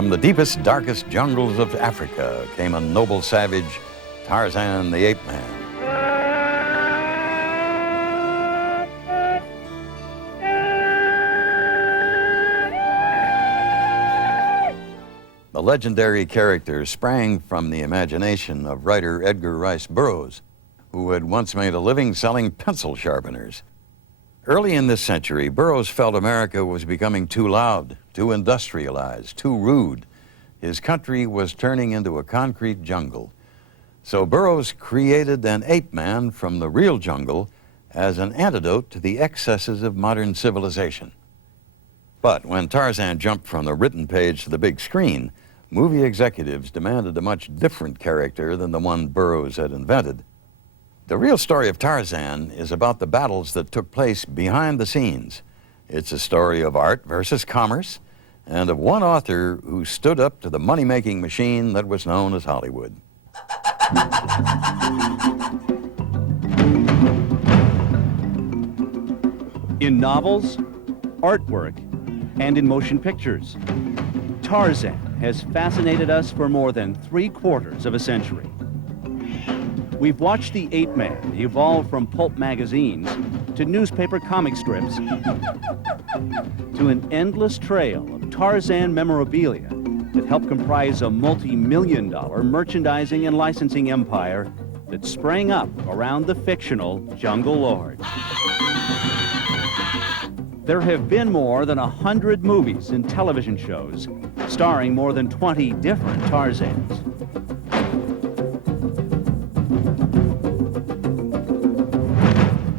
From the deepest, darkest jungles of Africa came a noble savage, Tarzan the Ape Man. The legendary character sprang from the imagination of writer Edgar Rice Burroughs, who had once made a living selling pencil sharpeners. Early in this century, Burroughs felt America was becoming too loud, too industrialized, too rude. His country was turning into a concrete jungle. So Burroughs created an ape man from the real jungle as an antidote to the excesses of modern civilization. But when Tarzan jumped from the written page to the big screen, movie executives demanded a much different character than the one Burroughs had invented. The real story of Tarzan is about the battles that took place behind the scenes. It's a story of art versus commerce, and of one author who stood up to the money-making machine that was known as Hollywood. In novels, artwork, and in motion pictures, Tarzan has fascinated us for more than 3/4 of a century. We've watched the ape man evolve from pulp magazines to newspaper comic strips to an endless trail of Tarzan memorabilia that helped comprise a multi-million-dollar merchandising and licensing empire that sprang up around the fictional Jungle Lord. There have been more than 100 movies and television shows starring more than 20 different Tarzans.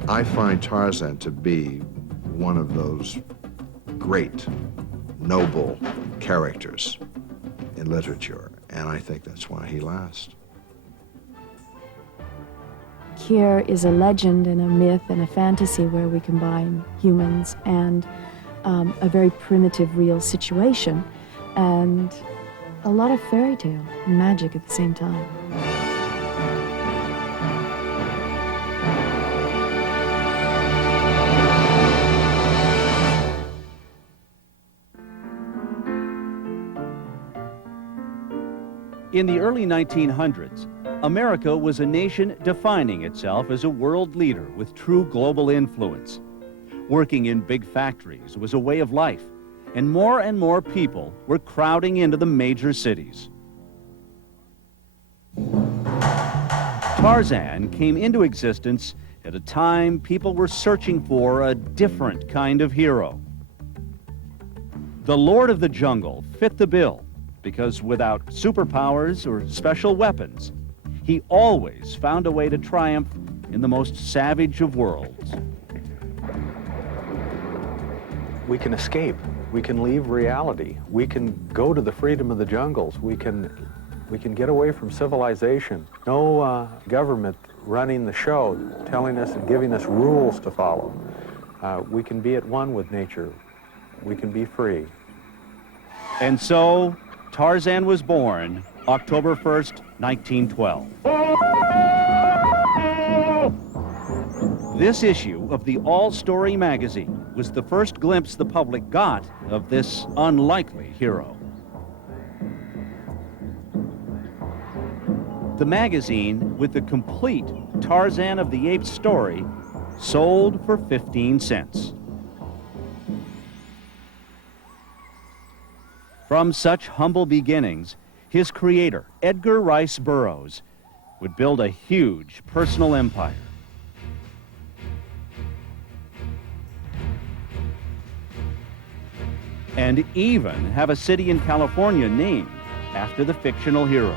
I find Tarzan to be one of those great, noble characters in literature, and I think that's why he lasts. Here is a legend and a myth and a fantasy where we combine humans and a very primitive, real situation, and a lot of fairy tale and magic at the same time. In the early 1900s, America was a nation defining itself as a world leader with true global influence. Working in big factories was a way of life, and more people were crowding into the major cities. Tarzan came into existence at a time people were searching for a different kind of hero. The Lord of the Jungle fit the bill, because without superpowers or special weapons, he always found a way to triumph in the most savage of worlds. We can escape. We can leave reality. We can go to the freedom of the jungles. We can get away from civilization. No government running the show, telling us and giving us rules to follow. We can be at one with nature. We can be free. And so, Tarzan was born October 1st, 1912. This issue of the All-Story magazine was the first glimpse the public got of this unlikely hero. The magazine, with the complete Tarzan of the Apes story, sold for 15 cents. From such humble beginnings, his creator, Edgar Rice Burroughs, would build a huge personal empire. And even have a city in California named after the fictional hero.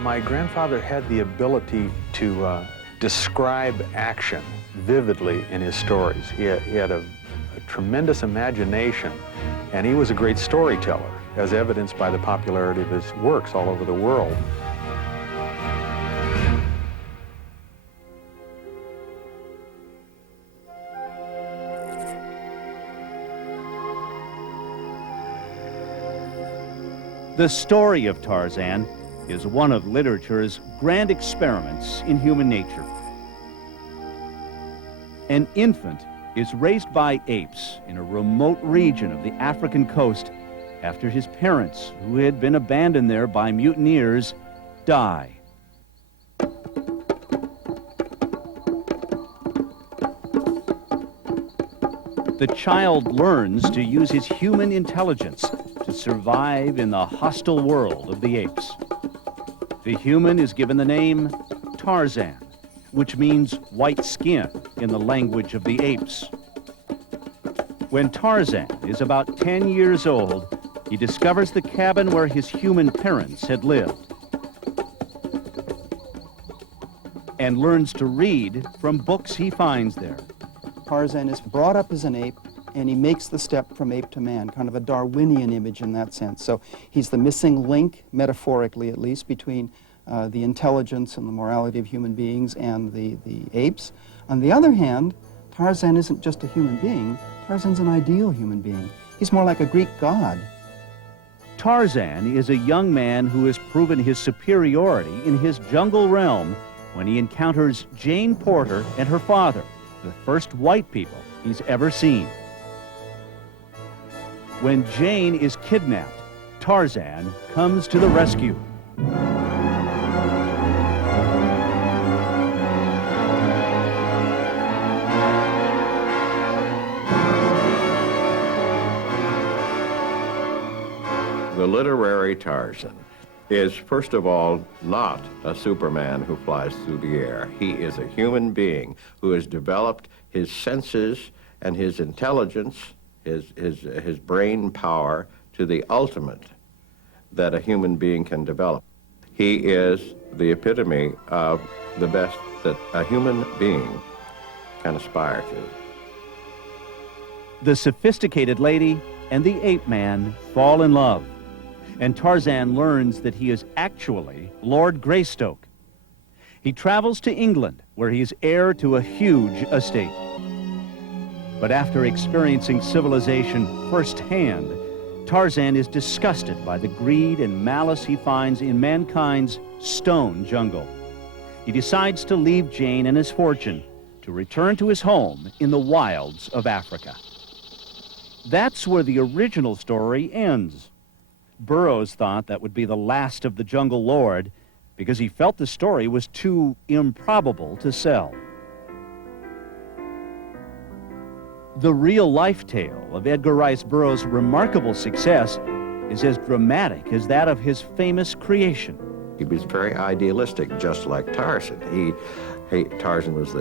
My grandfather had the ability to describe action vividly in his stories. He had a tremendous imagination, and he was a great storyteller, as evidenced by the popularity of his works all over the world. The story of Tarzan is one of literature's grand experiments in human nature. An infant is raised by apes in a remote region of the African coast after his parents, who had been abandoned there by mutineers, die. The child learns to use his human intelligence to survive in the hostile world of the apes. The human is given the name Tarzan, which means white skin in the language of the apes. When Tarzan is about 10 years old, he discovers the cabin where his human parents had lived and learns to read from books he finds there. Tarzan is brought up as an ape, and he makes the step from ape to man, kind of a Darwinian image in that sense. So he's the missing link, metaphorically at least, between the intelligence and the morality of human beings and the apes. On the other hand, Tarzan isn't just a human being, Tarzan's an ideal human being. He's more like a Greek god. Tarzan is a young man who has proven his superiority in his jungle realm when he encounters Jane Porter and her father, the first white people he's ever seen. When Jane is kidnapped, Tarzan comes to the rescue. The literary Tarzan is, first of all, not a Superman who flies through the air. He is a human being who has developed his senses and his intelligence, his brain power to the ultimate that a human being can develop. He is the epitome of the best that a human being can aspire to. The sophisticated lady and the ape man fall in love, and Tarzan learns that he is actually Lord Greystoke. He travels to England, where he is heir to a huge estate. But after experiencing civilization firsthand, Tarzan is disgusted by the greed and malice he finds in mankind's stone jungle. He decides to leave Jane and his fortune to return to his home in the wilds of Africa. That's where the original story ends. Burroughs thought that would be the last of the Jungle Lord because he felt the story was too improbable to sell. The real-life tale of Edgar Rice Burroughs' remarkable success is as dramatic as that of his famous creation. He was very idealistic, just like Tarzan. Tarzan was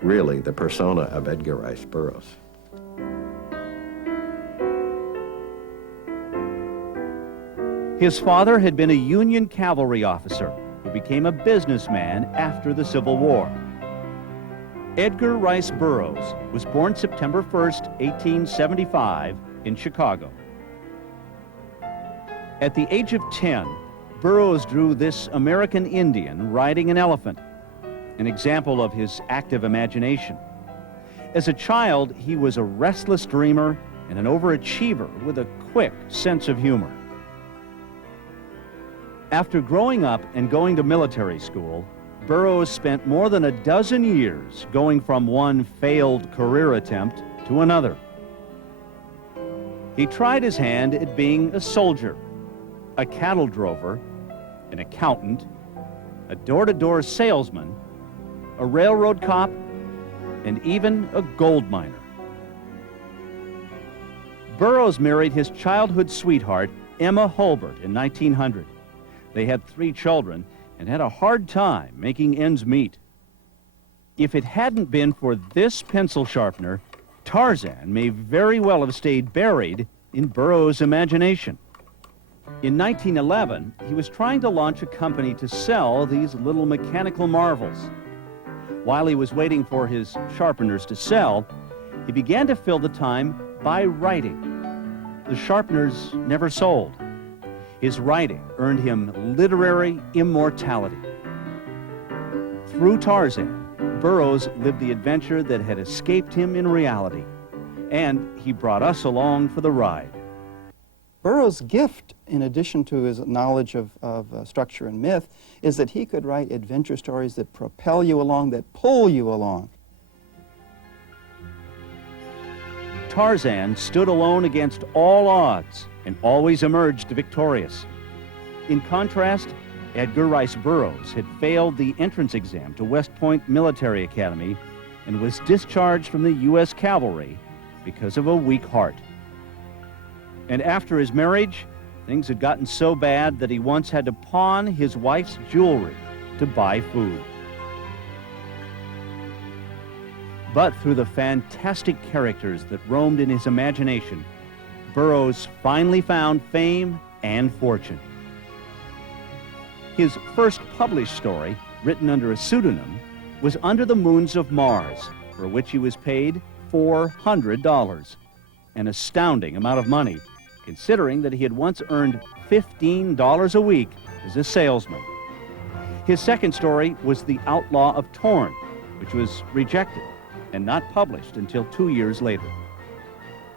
really the persona of Edgar Rice Burroughs. His father had been a Union cavalry officer who became a businessman after the Civil War. Edgar Rice Burroughs was born September 1st, 1875, in Chicago. At the age of 10, Burroughs drew this American Indian riding an elephant, an example of his active imagination. As a child, he was a restless dreamer and an overachiever with a quick sense of humor. After growing up and going to military school, Burroughs spent more than a dozen years going from one failed career attempt to another. He tried his hand at being a soldier, a cattle drover, an accountant, a door-to-door salesman, a railroad cop, and even a gold miner. Burroughs married his childhood sweetheart, Emma Hulbert, in 1900. They had 3 children and had a hard time making ends meet. If it hadn't been for this pencil sharpener, Tarzan may very well have stayed buried in Burroughs' imagination. In 1911, he was trying to launch a company to sell these little mechanical marvels. While he was waiting for his sharpeners to sell, he began to fill the time by writing. The sharpeners never sold. His writing earned him literary immortality. Through Tarzan, Burroughs lived the adventure that had escaped him in reality, and he brought us along for the ride. Burroughs' gift, in addition to his knowledge of structure and myth, is that he could write adventure stories that propel you along, that pull you along. Tarzan stood alone against all odds and always emerged victorious. In contrast, Edgar Rice Burroughs had failed the entrance exam to West Point Military Academy and was discharged from the U.S. Cavalry because of a weak heart. And after his marriage, things had gotten so bad that he once had to pawn his wife's jewelry to buy food. But through the fantastic characters that roamed in his imagination, Burroughs finally found fame and fortune. His first published story, written under a pseudonym, was Under the Moons of Mars, for which he was paid $400, an astounding amount of money, considering that he had once earned $15 a week as a salesman. His second story was The Outlaw of Torn, which was rejected and not published until 2 years later.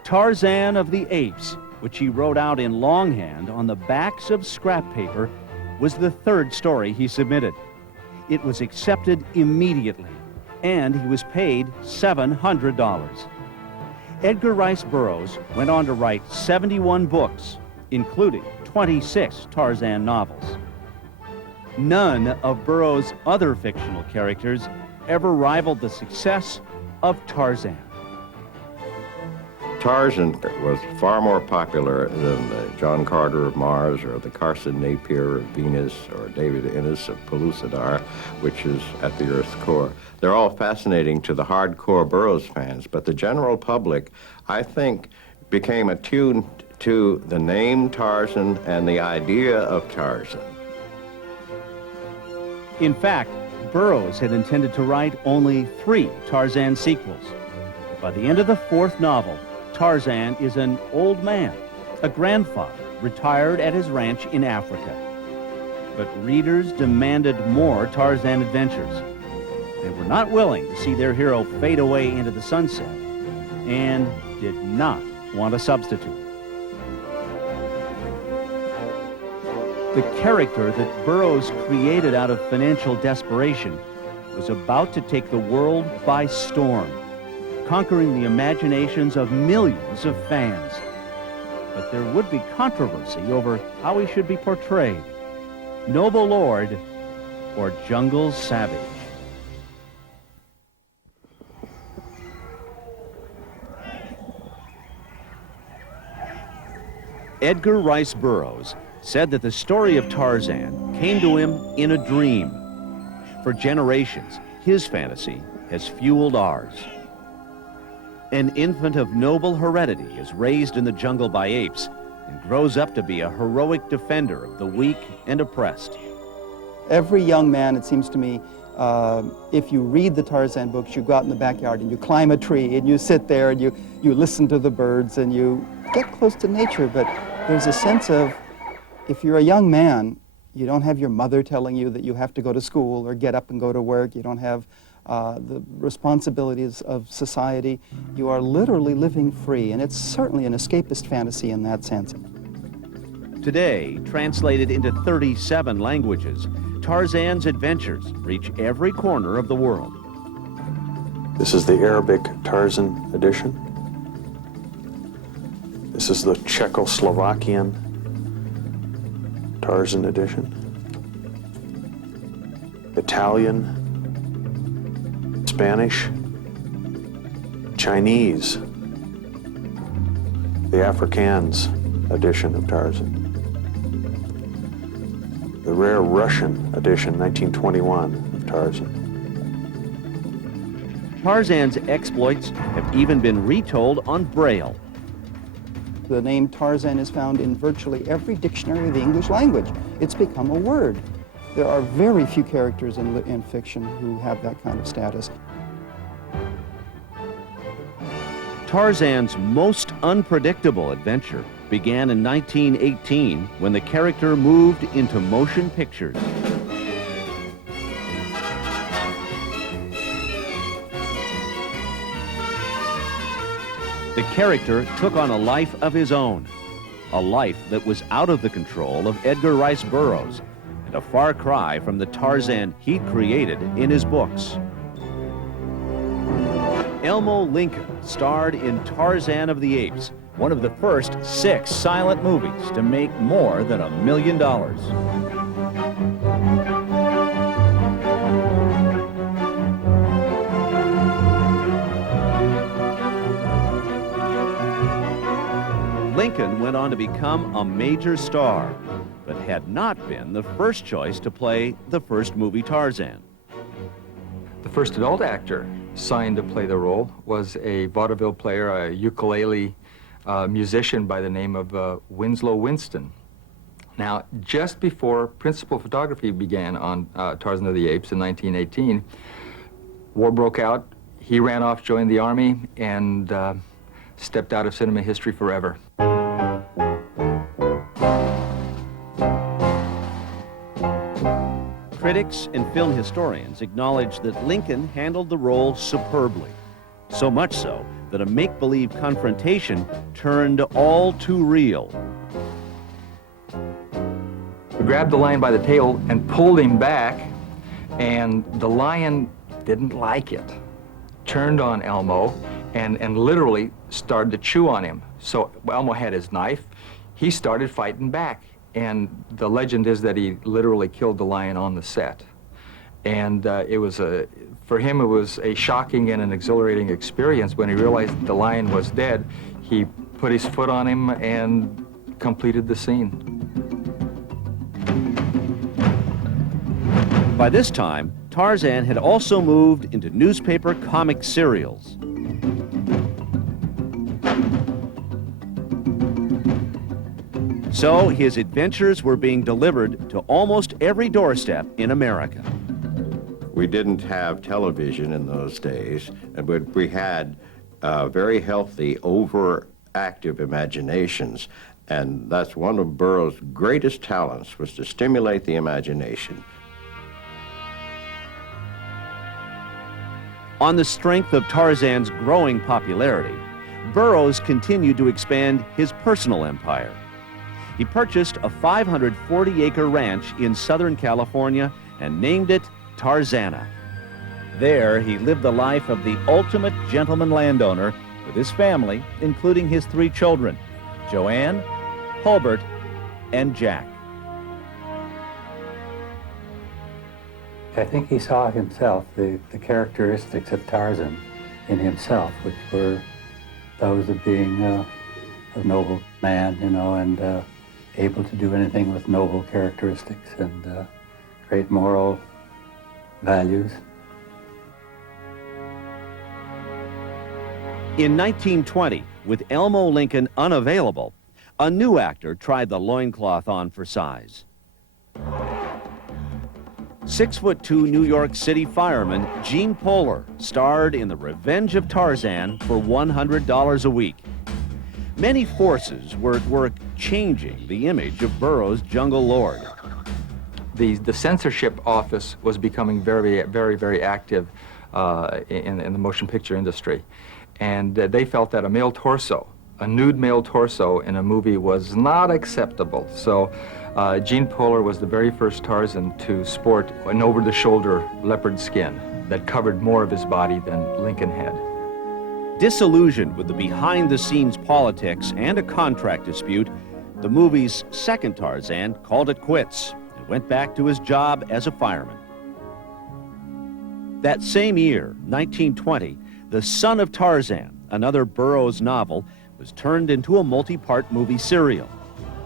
Tarzan of the Apes, which he wrote out in longhand on the backs of scrap paper, was the third story he submitted. It was accepted immediately, and he was paid $700. Edgar Rice Burroughs went on to write 71 books, including 26 Tarzan novels. None of Burroughs' other fictional characters ever rivaled the success of Tarzan. Tarzan was far more popular than the John Carter of Mars or the Carson Napier of Venus or David Innes of Pellucidar, which is at the Earth's core. They're all fascinating to the hardcore Burroughs fans, but the general public, I think, became attuned to the name Tarzan and the idea of Tarzan. In fact, Burroughs had intended to write only 3 Tarzan sequels. By the end of the 4th novel, Tarzan is an old man, a grandfather, retired at his ranch in Africa. But readers demanded more Tarzan adventures. They were not willing to see their hero fade away into the sunset and did not want a substitute. The character that Burroughs created out of financial desperation was about to take the world by storm, conquering the imaginations of millions of fans. But there would be controversy over how he should be portrayed, noble lord or jungle savage. Edgar Rice Burroughs said that the story of Tarzan came to him in a dream. For generations, his fantasy has fueled ours. An infant of noble heredity is raised in the jungle by apes and grows up to be a heroic defender of the weak and oppressed. Every young man, it seems to me, if you read the Tarzan books, you go out in the backyard and you climb a tree and you sit there and you listen to the birds and you get close to nature. But there's a sense of, if you're a young man, you don't have your mother telling you that you have to go to school or get up and go to work. You don't have the responsibilities of society. You are literally living free, and it's certainly an escapist fantasy in that sense. Today, translated into 37 languages, Tarzan's adventures reach every corner of the world. This is the Arabic Tarzan edition. This is the Czechoslovakian Tarzan edition. Italian, Spanish, Chinese, the Afrikaans edition of Tarzan, the rare Russian edition, 1921, of Tarzan. Tarzan's exploits have even been retold on Braille. The name Tarzan is found in virtually every dictionary of the English language. It's become a word. There are very few characters in fiction who have that kind of status. Tarzan's most unpredictable adventure began in 1918 when the character moved into motion pictures. The character took on a life of his own, a life that was out of the control of Edgar Rice Burroughs, and a far cry from the Tarzan he'd created in his books. Elmo Lincoln starred in Tarzan of the Apes, one of the first 6 silent movies to make more than $1 million. Lincoln went on to become a major star, but had not been the first choice to play the first movie Tarzan. The first adult actor signed to play the role was a vaudeville player, a ukulele musician by the name of Winslow Winston. Now, just before principal photography began on Tarzan of the Apes in 1918, war broke out. He ran off, joined the Army, and stepped out of cinema history forever. Critics and film historians acknowledge that Lincoln handled the role superbly. So much so that a make-believe confrontation turned all too real. We grabbed the lion by the tail and pulled him back, and the lion didn't like it. Turned on Elmo and literally started to chew on him. So Elmo had his knife. He started fighting back. And the legend is that he literally killed the lion on the set. And for him, it was a shocking and an exhilarating experience. When he realized the lion was dead, he put his foot on him and completed the scene. By this time, Tarzan had also moved into newspaper comic serials. So his adventures were being delivered to almost every doorstep in America. We didn't have television in those days, but we had very healthy, overactive imaginations, and that's one of Burroughs' greatest talents, was to stimulate the imagination. On the strength of Tarzan's growing popularity, Burroughs continued to expand his personal empire. He purchased a 540-acre ranch in Southern California and named it Tarzana. There, he lived the life of the ultimate gentleman landowner with his family, including his 3 children, Joanne, Hulbert, and Jack. I think he saw himself, the characteristics of Tarzan in himself, which were those of being a noble man, you know, and able to do anything with noble characteristics and great moral values. In 1920, with Elmo Lincoln unavailable, a new actor tried the loincloth on for size. 6'2" New York City fireman Gene Poehler starred in The Revenge of Tarzan for $100 a week. Many forces were at work changing the image of Burroughs' jungle lord. The censorship office was becoming very, very, very active in the motion picture industry. And they felt that a male torso, a nude male torso in a movie was not acceptable. So Gene Poehler was the very first Tarzan to sport an over-the-shoulder leopard skin that covered more of his body than Lincoln had. Disillusioned with the behind-the-scenes politics and a contract dispute, the movie's second Tarzan called it quits and went back to his job as a fireman. That same year, 1920, The Son of Tarzan, another Burroughs novel, was turned into a multi-part movie serial.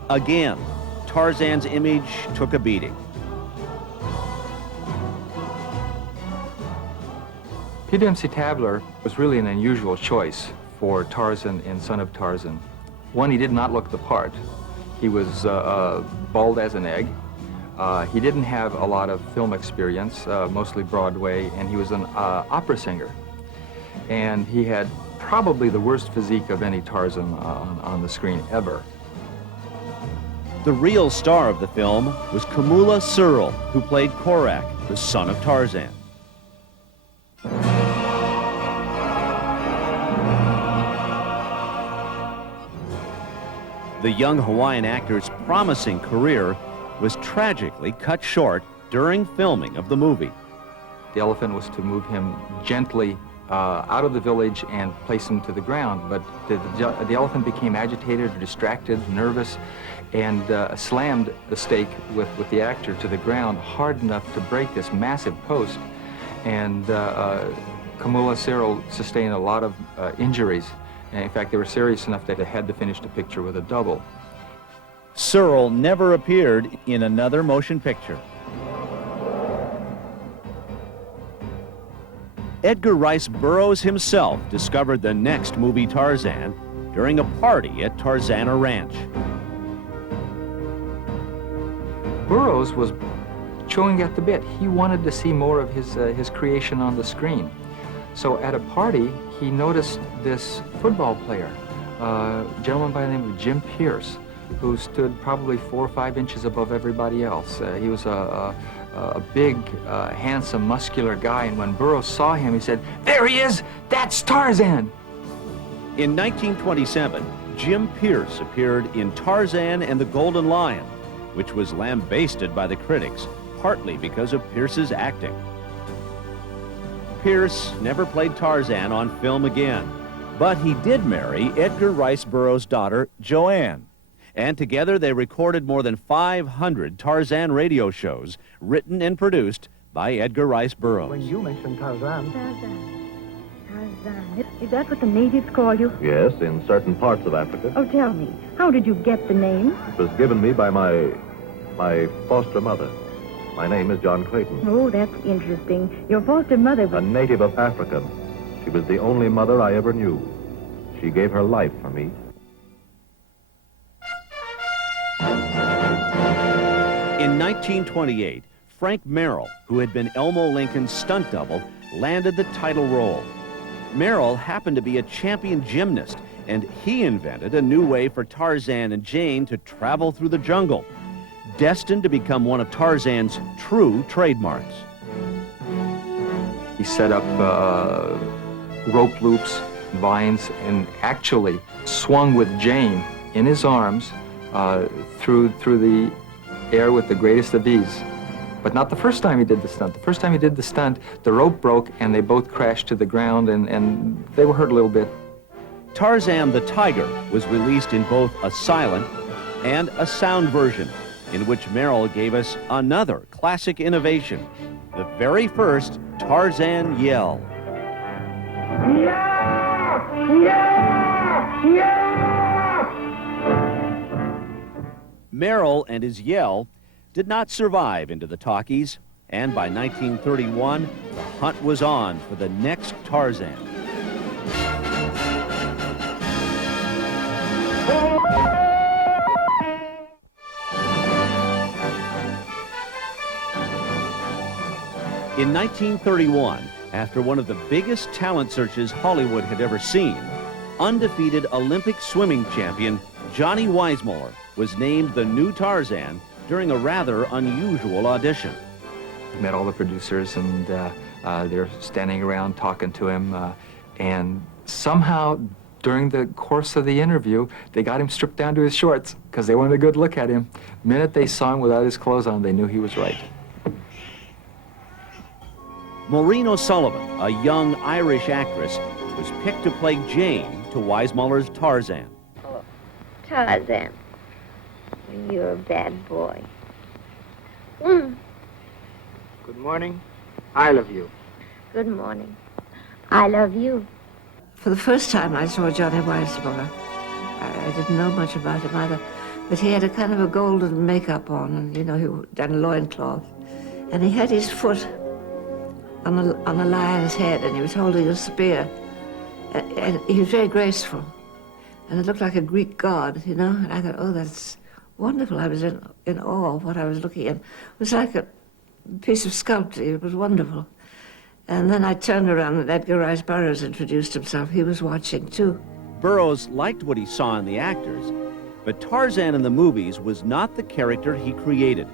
Again, Tarzan's image took a beating. Peter M.C. Tabler was really an unusual choice for Tarzan in Son of Tarzan. One, he did not look the part. He was bald as an egg. He didn't have a lot of film experience, mostly Broadway, and he was an opera singer. And he had probably the worst physique of any Tarzan on the screen ever. The real star of the film was Kamula Searle, who played Korak, the son of Tarzan. The young Hawaiian actor's promising career was tragically cut short during filming of the movie. The elephant was to move him gently out of the village and place him to the ground. But the elephant became agitated or distracted, nervous, and slammed the stake with the actor to the ground hard enough to break this massive post. And Kamula Cyril sustained a lot of injuries. And in fact, they were serious enough that they had to finish the picture with a double. Searle never appeared in another motion picture. Edgar Rice Burroughs himself discovered the next movie Tarzan during a party at Tarzana Ranch. Burroughs was chewing at the bit. He wanted to see more of his creation on the screen. So at a party, he noticed this football player, a gentleman by the name of Jim Pierce, who stood probably 4 or 5 inches above everybody else. He was a big, handsome, muscular guy, and when Burroughs saw him, he said, "There he is! That's Tarzan!" In 1927, Jim Pierce appeared in Tarzan and the Golden Lion, which was lambasted by the critics, partly because of Pierce's acting. Pierce never played Tarzan on film again, but he did marry Edgar Rice Burroughs' daughter, Joanne. And together they recorded more than 500 Tarzan radio shows written and produced by Edgar Rice Burroughs. When you mentioned Tarzan. Tarzan. Is that what the natives call you? Yes, in certain parts of Africa. Oh, tell me, how did you get the name? It was given me by my foster mother. My name is John Clayton. Oh, that's interesting. Your foster mother was... A native of Africa. She was the only mother I ever knew. She gave her life for me. In 1928, Frank Merrill, who had been Elmo Lincoln's stunt double, landed the title role. Merrill happened to be a champion gymnast, and he invented a new way for Tarzan and Jane to travel through the jungle, destined to become one of Tarzan's true trademarks. He set up rope loops, vines, and actually swung with Jane in his arms through the air with the greatest of ease. But not the first time he did the stunt. The first time he did the stunt, the rope broke and they both crashed to the ground and they were hurt a little bit. Tarzan the Tiger was released in both a silent and a sound version, in which Merrill gave us another classic innovation, the very first Tarzan yell. Merrill and his yell did not survive into the talkies, and by 1931, the hunt was on for the next Tarzan. In 1931, after one of the biggest talent searches Hollywood had ever seen, undefeated Olympic swimming champion Johnny Weissmuller was named the new Tarzan during a rather unusual audition. I met all the producers and they're standing around talking to him and somehow during the course of the interview they got him stripped down to his shorts because they wanted a good look at him. The minute they saw him without his clothes on, they knew he was right. Maureen O'Sullivan, a young Irish actress, was picked to play Jane to Weissmuller's Tarzan. Oh, Tarzan, you're a bad boy. Good morning. I love you. Good morning. I love you. For the first time I saw Johnny Weissmuller. I didn't know much about him either, but he had a kind of a golden makeup on, and you know, he done a loincloth, and he had his foot on a lion's head, and he was holding a spear, and he was very graceful, and it looked like a Greek god, you know, and I thought, oh, that's wonderful. I was in awe of what I was looking at. It was like a piece of sculpture. It was wonderful. And then I turned around and Edgar Rice Burroughs introduced himself. He was watching too. Burroughs liked what he saw in the actors, but Tarzan in the movies was not the character he created.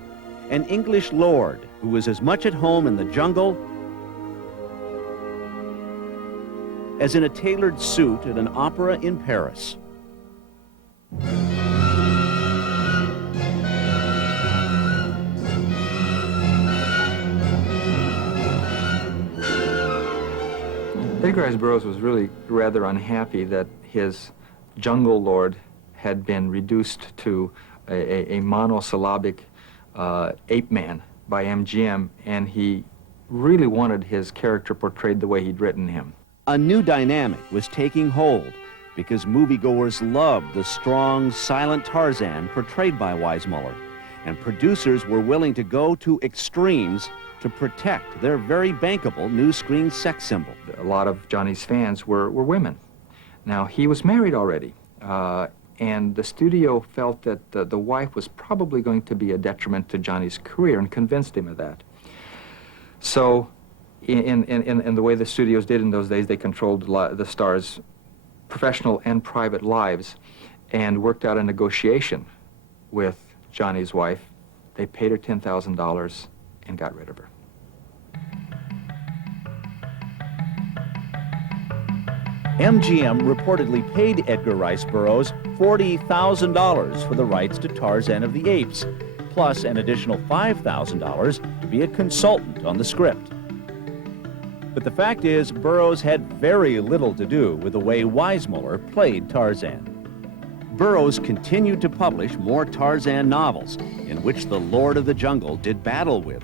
An English lord who was as much at home in the jungle as in a tailored suit at an opera in Paris. Edgar Rice Burroughs was really rather unhappy that his jungle lord had been reduced to a monosyllabic ape man by MGM, and he really wanted his character portrayed the way he'd written him. A new dynamic was taking hold because moviegoers loved the strong, silent Tarzan portrayed by Weissmuller, and producers were willing to go to extremes to protect their very bankable new screen sex symbol. A lot of Johnny's fans were women. Now, he was married already, and the studio felt that the wife was probably going to be a detriment to Johnny's career and convinced him of that. So, in the way the studios did in those days, they controlled the stars' professional and private lives and worked out a negotiation with Johnny's wife. They paid her $10,000 and got rid of her. MGM reportedly paid Edgar Rice Burroughs $40,000 for the rights to Tarzan of the Apes, plus an additional $5,000 to be a consultant on the script. But the fact is, Burroughs had very little to do with the way Weissmuller played Tarzan. Burroughs continued to publish more Tarzan novels in which the Lord of the Jungle did battle with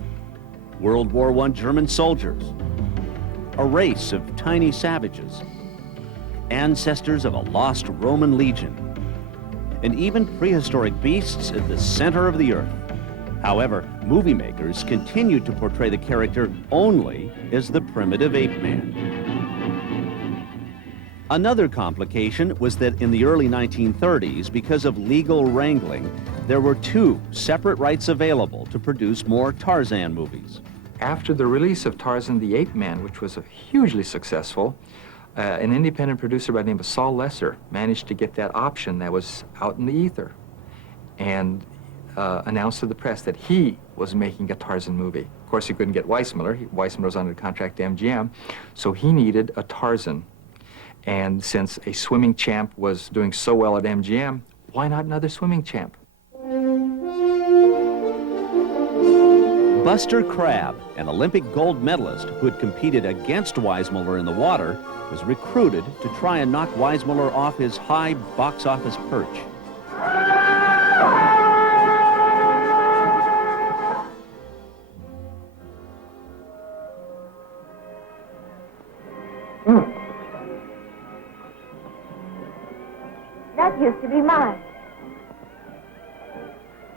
World War I German soldiers, a race of tiny savages, ancestors of a lost Roman legion, and even prehistoric beasts at the center of the earth. However, movie makers continued to portray the character only as the primitive ape man. Another complication was that in the early 1930s, because of legal wrangling, there were two separate rights available to produce more Tarzan movies. After the release of Tarzan the Ape Man, which was hugely successful, an independent producer by the name of Saul Lesser managed to get that option that was out in the ether and announced to the press that he was making a Tarzan movie. Of course, he couldn't get Weissmuller. Weissmuller was under contract to MGM, so he needed a Tarzan. And since a swimming champ was doing so well at MGM, why not another swimming champ? Buster Crabbe, an Olympic gold medalist who had competed against Weissmuller in the water, was recruited to try and knock Weissmuller off his high box office perch. That used to be mine.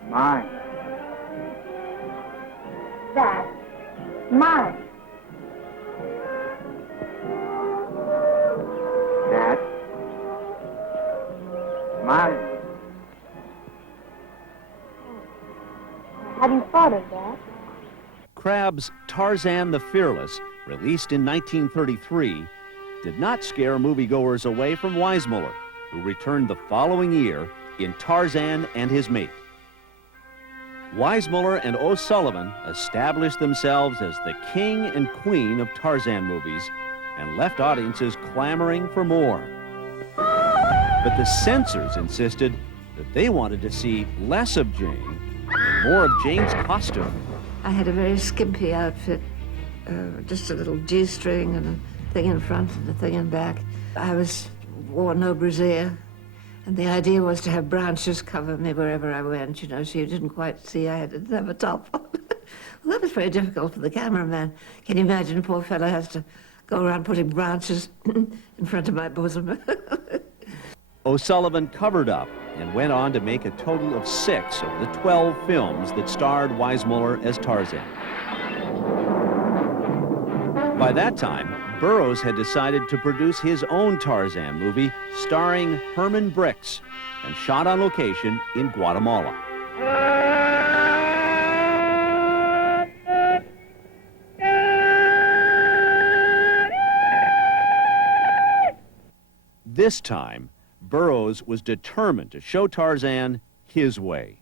Mine. That's mine. That. Mine. I hadn't thought of that. Crabbe's Tarzan the Fearless, released in 1933, did not scare moviegoers away from Weissmuller, who returned the following year in Tarzan and His Mate. Weissmuller and O'Sullivan established themselves as the king and queen of Tarzan movies and left audiences clamoring for more. But the censors insisted that they wanted to see less of Jane and more of Jane's costume. I had a very skimpy outfit, just a little G-string and a thing in front and a thing in back. Wore no brassiere, and the idea was to have branches cover me wherever I went, you know, so you didn't quite see I didn't have a top on. Well, that was very difficult for the cameraman. Can you imagine, poor fellow has to go around putting branches in front of my bosom. O'Sullivan covered up and went on to make a total of 6 of the 12 films that starred Weissmuller as Tarzan. By that time, Burroughs had decided to produce his own Tarzan movie starring Herman Brix and shot on location in Guatemala. This time, Burroughs was determined to show Tarzan his way.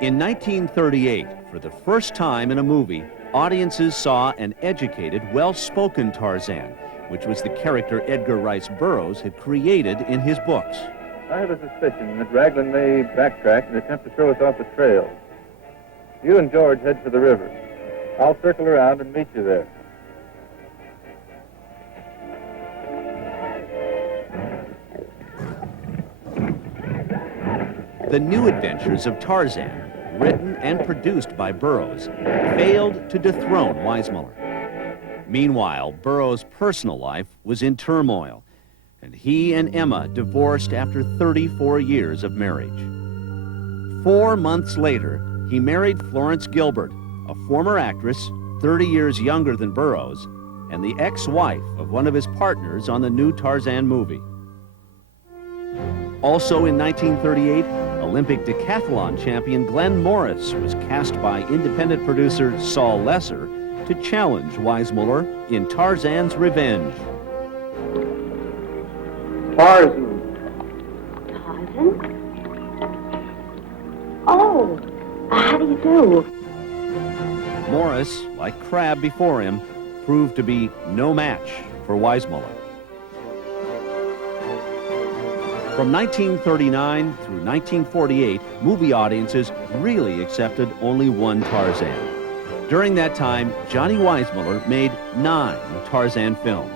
In 1938, for the first time in a movie, audiences saw an educated, well-spoken Tarzan, which was the character Edgar Rice Burroughs had created in his books. I have a suspicion that Raglan may backtrack and attempt to throw us off the trail. You and George head for the river. I'll circle around and meet you there. The New Adventures of Tarzan, written and produced by Burroughs, failed to dethrone Weissmuller. Meanwhile, Burroughs' personal life was in turmoil, and he and Emma divorced after 34 years of marriage. 4 months later, he married Florence Gilbert, a former actress 30 years younger than Burroughs, and the ex-wife of one of his partners on the new Tarzan movie. Also in 1938, Olympic decathlon champion Glenn Morris was cast by independent producer Saul Lesser to challenge Weissmuller in Tarzan's Revenge. Tarzan. Tarzan? Oh, how do you do? Morris, like Crabbe before him, proved to be no match for Weissmuller. From 1939 through 1948, movie audiences really accepted only one Tarzan. During that time, Johnny Weissmuller made 9 Tarzan films.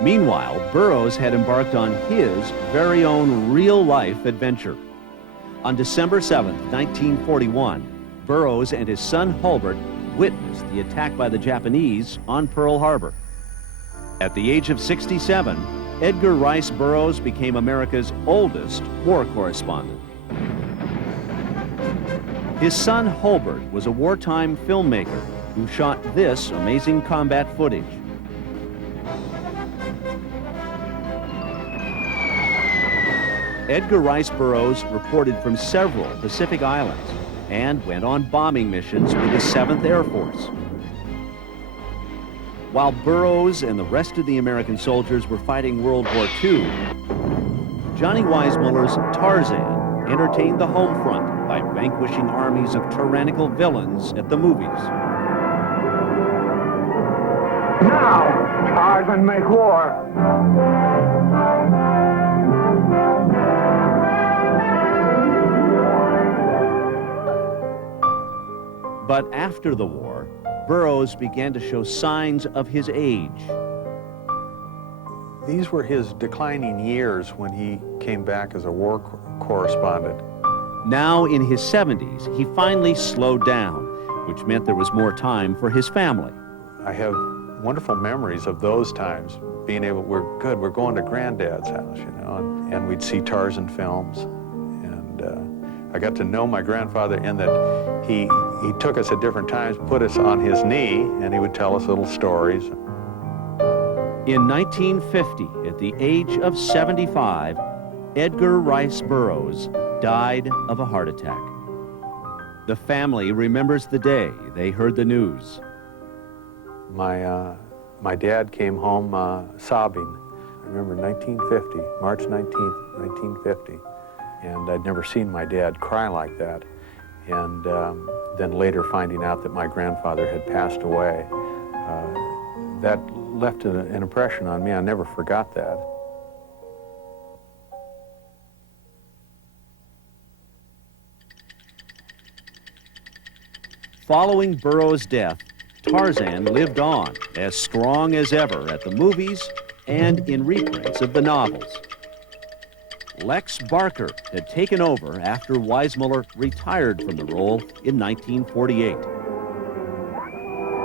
Meanwhile, Burroughs had embarked on his very own real-life adventure. On December 7, 1941, Burroughs and his son Hulbert witnessed the attack by the Japanese on Pearl Harbor. At the age of 67, Edgar Rice Burroughs became America's oldest war correspondent. His son Hulbert was a wartime filmmaker who shot this amazing combat footage. Edgar Rice Burroughs reported from several Pacific islands and went on bombing missions with the 7th Air Force. While Burroughs and the rest of the American soldiers were fighting World War II, Johnny Weissmuller's Tarzan entertained the home front by vanquishing armies of tyrannical villains at the movies. Now, Tarzan make war. But after the war, Burroughs began to show signs of his age. These were his declining years when he came back as a war correspondent. Now in his 70s, he finally slowed down, which meant there was more time for his family. I have wonderful memories of those times, being able, we're going to Granddad's house, you know, and we'd see Tarzan films. And I got to know my grandfather in that he took us at different times, put us on his knee, and he would tell us little stories. In 1950, at the age of 75, Edgar Rice Burroughs died of a heart attack. The family remembers the day they heard the news. My dad came home sobbing. I remember 1950, March 19th, 1950, and I'd never seen my dad cry like that. And then later finding out that my grandfather had passed away, that left an impression on me. I never forgot that. Following Burroughs' death, Tarzan lived on, as strong as ever at the movies and in reprints of the novels. Lex Barker had taken over after Weissmuller retired from the role in 1948.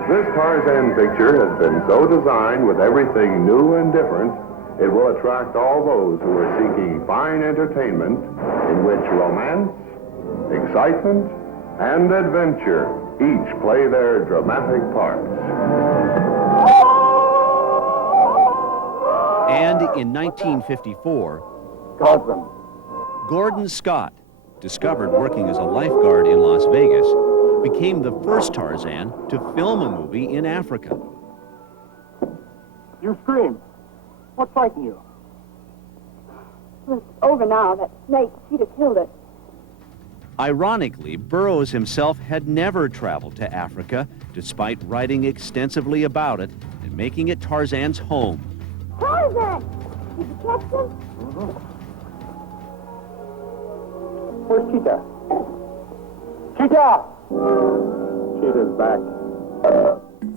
This Tarzan picture has been so designed with everything new and different, it will attract all those who are seeking fine entertainment in which romance, excitement, and adventure each play their dramatic parts. And in 1954, Tarzan. Gordon Scott, discovered working as a lifeguard in Las Vegas, became the first Tarzan to film a movie in Africa. You scream. What's frightened you? Well, it's over now. That snake, she'd have killed it. Ironically, Burroughs himself had never traveled to Africa, despite writing extensively about it and making it Tarzan's home. Tarzan! Did you catch him? Where's Cheetah? Cheetah! Cheetah's back.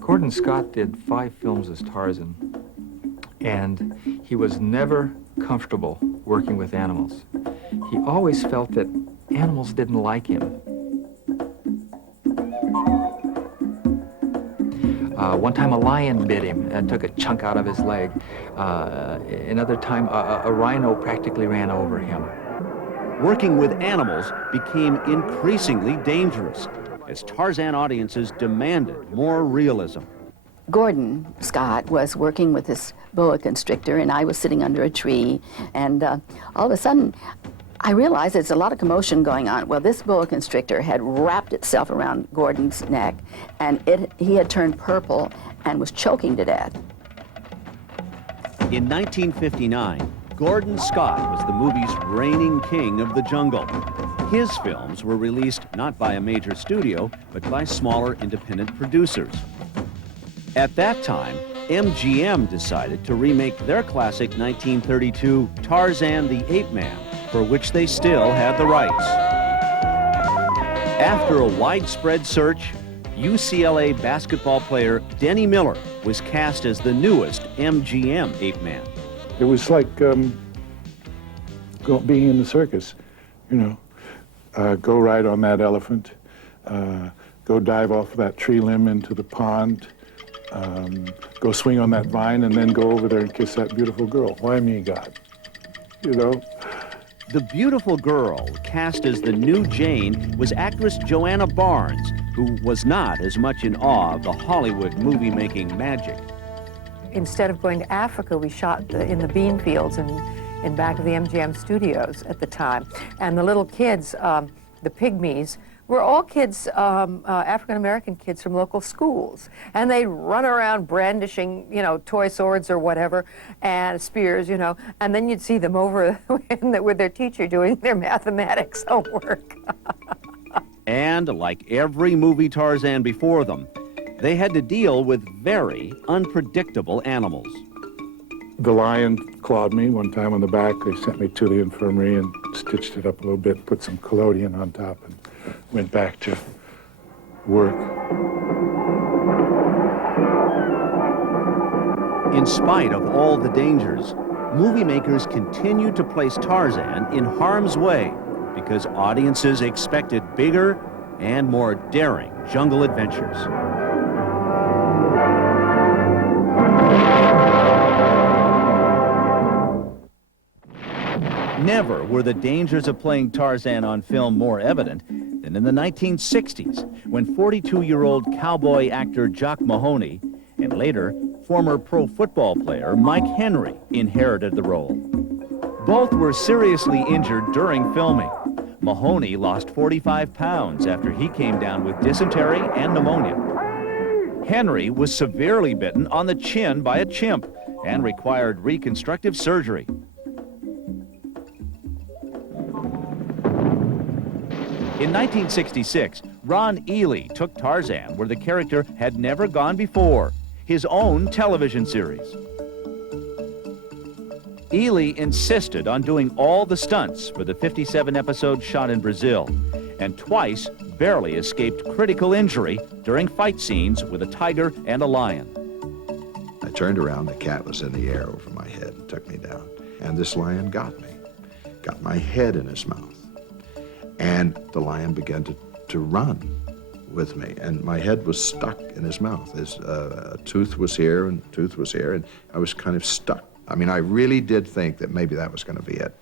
Gordon Scott did 5 films as Tarzan, and he was never comfortable working with animals. He always felt that animals didn't like him. One time a lion bit him and took a chunk out of his leg. Another time a rhino practically ran over him. Working with animals became increasingly dangerous as Tarzan audiences demanded more realism. Gordon Scott was working with this boa constrictor, and I was sitting under a tree, and all of a sudden I realized there's a lot of commotion going on. Well, this boa constrictor had wrapped itself around Gordon's neck, and he had turned purple and was choking to death. In 1959, Gordon Scott was the movie's reigning king of the jungle. His films were released not by a major studio, but by smaller independent producers. At that time, MGM decided to remake their classic 1932 Tarzan the Ape Man, for which they still had the rights. After a widespread search, UCLA basketball player Denny Miller was cast as the newest MGM Ape Man. It was like being in the circus, you know. Go ride on that elephant, go dive off that tree limb into the pond, go swing on that vine, and then go over there and kiss that beautiful girl. Why me, God? You know? The beautiful girl cast as the new Jane was actress Joanna Barnes, who was not as much in awe of the Hollywood movie-making magic. Instead of going to Africa, we shot in the bean fields in back of the MGM studios at the time. And the little kids, the pygmies, were all kids, African-American kids from local schools. And they run around brandishing, you know, toy swords or whatever, and spears, you know, and then you'd see them over with their teacher doing their mathematics homework. And like every movie Tarzan before them, they had to deal with very unpredictable animals. The lion clawed me one time on the back. They sent me to the infirmary and stitched it up a little bit, put some collodion on top, and went back to work. In spite of all the dangers, movie makers continued to place Tarzan in harm's way because audiences expected bigger and more daring jungle adventures. Never were the dangers of playing Tarzan on film more evident than in the 1960s, when 42-year-old cowboy actor Jock Mahoney and later former pro football player Mike Henry inherited the role. Both were seriously injured during filming. Mahoney lost 45 pounds after he came down with dysentery and pneumonia. Henry was severely bitten on the chin by a chimp and required reconstructive surgery. In 1966, Ron Ely took Tarzan where the character had never gone before, his own television series. Ely insisted on doing all the stunts for the 57 episodes shot in Brazil, and twice barely escaped critical injury during fight scenes with a tiger and a lion. I turned around, the cat was in the air over my head and took me down, and this lion got me, got my head in his mouth. And the lion began to run with me, and my head was stuck in his mouth. His tooth was here and tooth was here, and I was kind of stuck. I mean, I really did think that maybe that was going to be it.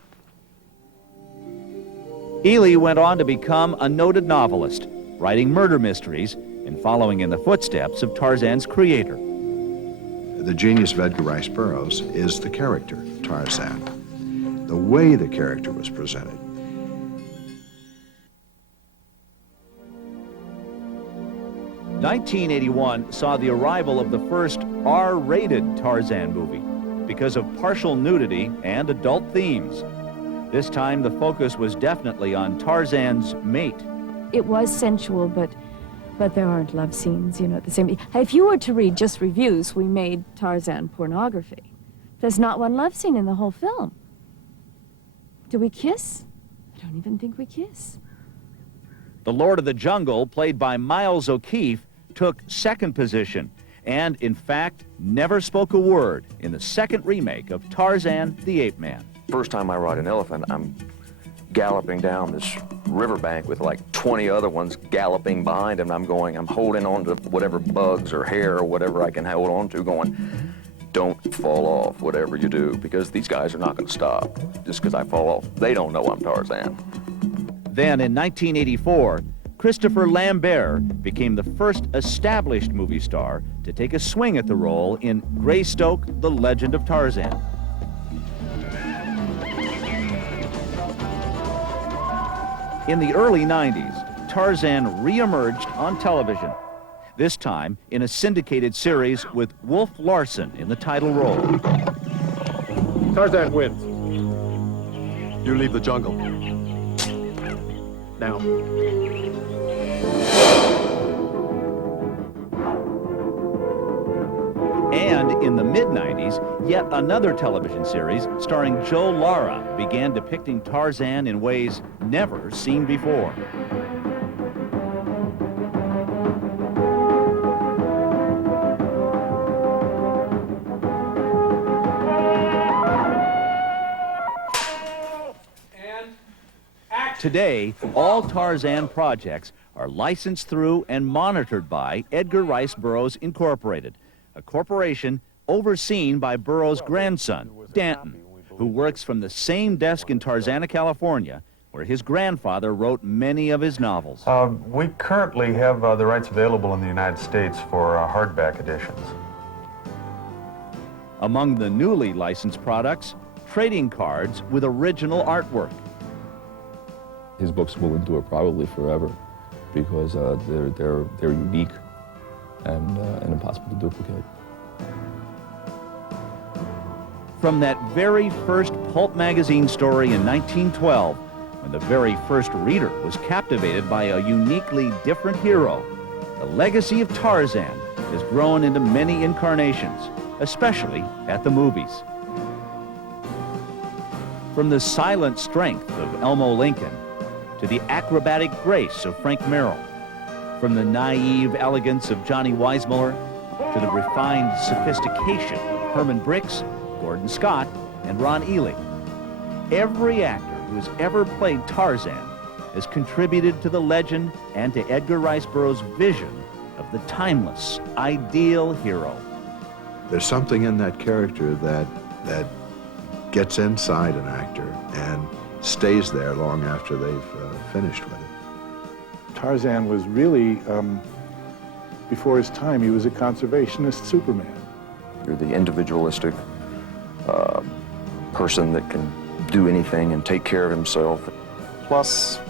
Ely went on to become a noted novelist, writing murder mysteries and following in the footsteps of Tarzan's creator. The genius of Edgar Rice Burroughs is the character, Tarzan. The way the character was presented. '81 saw the arrival of the first R-rated Tarzan movie because of partial nudity and adult themes. This time the focus was definitely on Tarzan's mate. It was sensual, but there aren't love scenes, you know, at the same. If you were to read just reviews, we made Tarzan pornography. There's not one love scene in the whole film. Do we kiss? I don't even think we kiss. The Lord of the Jungle, played by Miles O'Keefe, took second position and, in fact, never spoke a word in the second remake of Tarzan the Ape Man. First time I ride an elephant, I'm galloping down this riverbank with like 20 other ones galloping behind him. I'm holding on to whatever bugs or hair or whatever I can hold on to, going, don't fall off, whatever you do, because these guys are not going to stop just because I fall off. They don't know I'm Tarzan. Then in 1984, Christopher Lambert became the first established movie star to take a swing at the role in Greystoke, The Legend of Tarzan. In the early 90s, Tarzan re-emerged on television, this time in a syndicated series with Wolf Larson in the title role. Tarzan wins. You leave the jungle. Now. And in the mid-90s, yet another television series starring Joe Lara began depicting Tarzan in ways never seen before. Today, all Tarzan projects are licensed through and monitored by Edgar Rice Burroughs Incorporated, a corporation overseen by Burroughs' grandson, Danton, who works from the same desk in Tarzana, California, where his grandfather wrote many of his novels. We currently have the rights available in the United States for hardback editions. Among the newly licensed products, trading cards with original artwork. His books will endure probably forever because they're unique and impossible to duplicate. From that very first pulp magazine story in 1912, when the very first reader was captivated by a uniquely different hero, the legacy of Tarzan has grown into many incarnations, especially at the movies. From the silent strength of Elmo Lincoln to the acrobatic grace of Frank Merrill, from the naive elegance of Johnny Weissmuller to the refined sophistication of Herman Brix, Gordon Scott, and Ron Ely. Every actor who has ever played Tarzan has contributed to the legend and to Edgar Rice Burroughs' vision of the timeless, ideal hero. There's something in that character that gets inside an actor and stays there long after they've finished with it. Tarzan was really, before his time, he was a conservationist Superman. You're the individualistic person that can do anything and take care of himself. Plus,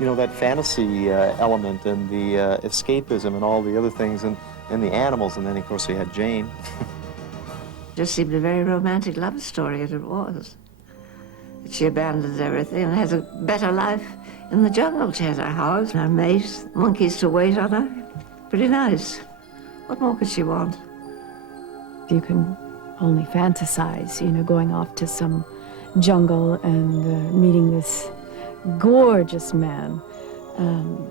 you know, that fantasy element and the escapism and all the other things and the animals, and then of course we had Jane. Just seemed a very romantic love story, and it was. She abandoned everything and has a better life in the jungle. She has her house, her mate, monkeys to wait on her. Pretty nice. What more could she want? You can only fantasize, you know, going off to some jungle and meeting this gorgeous man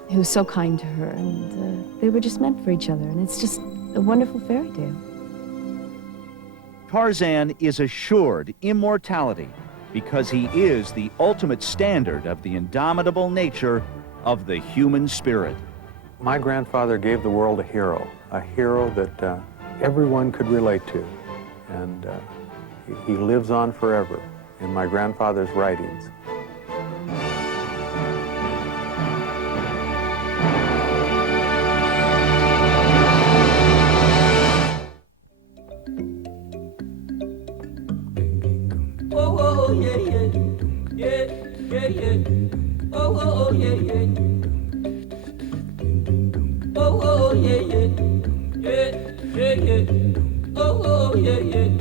who's so kind to her, and they were just meant for each other, and it's just a wonderful fairy tale. Tarzan is assured immortality because he is the ultimate standard of the indomitable nature of the human spirit. My grandfather gave the world a hero that everyone could relate to, and he lives on forever in my grandfather's writings. Oh, yeah, yeah, yeah, yeah, yeah. Oh, yeah, yeah. Oh, yeah, yeah, yeah, yeah, yeah. Oh, yeah, yeah.